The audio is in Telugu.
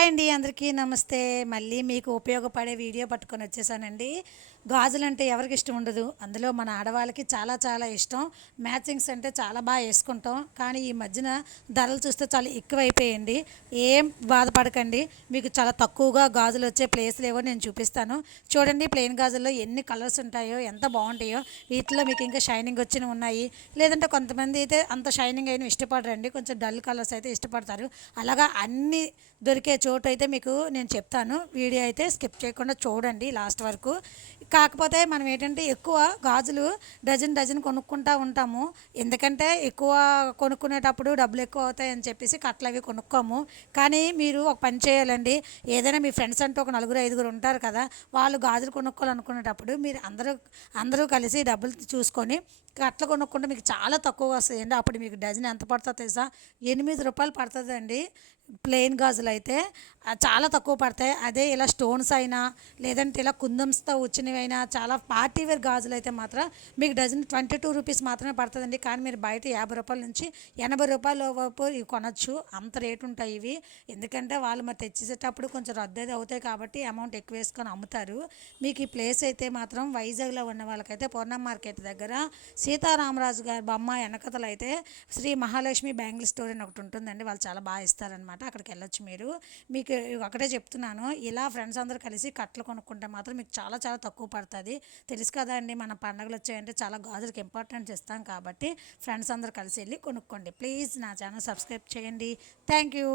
హాయ్ అండి, అందరికీ నమస్తే. మళ్ళీ మీకు ఉపయోగపడే వీడియో పట్టుకొని వచ్చేసానండి. గాజులు అంటే ఎవరికి ఇష్టం ఉండదు, అందులో మన ఆడవాళ్ళకి చాలా చాలా ఇష్టం. మ్యాచింగ్స్ అంటే చాలా బాగా వేసుకుంటాం, కానీ ఈ మధ్యన ధరలు చూస్తే చాలా ఎక్కువైపోయాయండి. ఏం బాధపడకండి, మీకు చాలా తక్కువగా గాజులు వచ్చే ప్లేస్లు ఏవో నేను చూపిస్తాను. చూడండి, ప్లెయిన్ గాజుల్లో ఎన్ని కలర్స్ ఉంటాయో, ఎంత బాగుంటాయో. వీటిలో మీకు ఇంకా షైనింగ్ వచ్చినవి ఉన్నాయి, లేదంటే కొంతమంది అయితే అంత షైనింగ్ అయిన ఇష్టపడరండి, కొంచెం డల్ కలర్స్ అయితే ఇష్టపడతారు. అలాగా అన్ని దొరికే చోటు అయితే మీకు నేను చెప్తాను. వీడియో అయితే స్కిప్ చేయకుండా చూడండి లాస్ట్ వరకు. కాకపోతే మనం ఏంటంటే ఎక్కువ గాజులు డజన్ డజన్ కొనుక్కుంటూ ఉంటాము, ఎందుకంటే ఎక్కువ కొనుక్కునేటప్పుడు డబ్బులు ఎక్కువ అవుతాయి అని చెప్పేసి కట్టలు అవి కొనుక్కోము. కానీ మీరు ఒక పని చేయాలండి, ఏదైనా మీ ఫ్రెండ్స్ అంటూ ఒక నలుగురు ఐదుగురు ఉంటారు కదా, వాళ్ళు గాజులు కొనుక్కోవాలనుకునేటప్పుడు మీరు అందరూ కలిసి డబ్బులు చూసుకొని కట్టలు కొనుక్కుంటే మీకు చాలా తక్కువగా వస్తాయండి. అప్పుడు మీకు డజన్ ఎంత పడుతుందో తెలుసా? రూ. 8 పడుతుందండి. ప్లెయిన్ గాజులు అయితే చాలా తక్కువ పడతాయి. అదే ఇలా స్టోన్స్ అయినా, లేదంటే ఇలా కుందన్స్తో వచ్చినవి అయినా, చాలా పార్టీ వేర్ గాజులు అయితే మాత్రం మీకు డజన్ రూ. 22 మాత్రమే పడుతుందండి. కానీ మీరు బయట రూ. 50 నుంచి రూ. 80 వరకు ఇవి కొనచ్చు, అంత రేటు ఉంటాయి ఇవి. ఎందుకంటే వాళ్ళు మరి తెచ్చేసేటప్పుడు కొంచెం రద్దు అయితే అవుతాయి కాబట్టి అమౌంట్ ఎక్కువ వేసుకొని అమ్ముతారు. మీకు ఈ ప్లేస్ అయితే మాత్రం వైజాగ్లో ఉన్న వాళ్ళకైతే పూర్ణ మార్కెట్ దగ్గర సీతారామరాజు గారి బొమ్మ వెనకతలు అయితే శ్రీ మహాలక్ష్మి బ్యాంగిల్ స్టోర్ అని ఒకటి ఉంటుందండి. వాళ్ళు చాలా బాగా ఇస్తారనమాట, అక్కడికి వెళ్ళొచ్చు మీరు. మీకు ఒకటే చెప్తున్నాను, ఇలా ఫ్రెండ్స్ అందరూ కలిసి కట్టలు కొనుక్కుంటే మాత్రం మీకు చాలా చాలా తక్కువ పడుతుంది. తెలుసు కదా అండి, మన పండుగలు వచ్చాయంటే చాలా గాజులకు ఇంపార్టెన్స్ ఇస్తాం కాబట్టి ఫ్రెండ్స్ అందరూ కలిసి వెళ్ళి కొనుక్కోండి. ప్లీజ్ నా ఛానల్ సబ్స్క్రైబ్ చేయండి. Thank you.